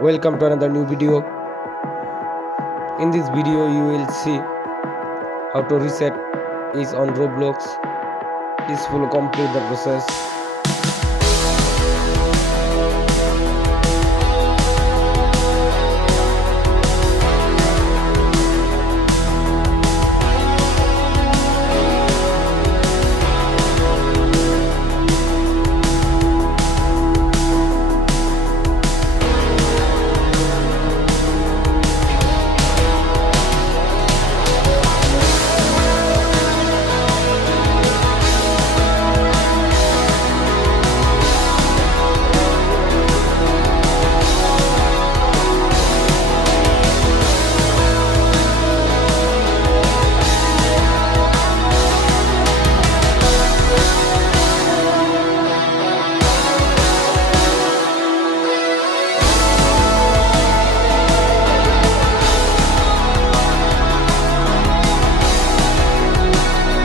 Welcome to another new video. In this video you will see how to reset is on Roblox. This will complete the process.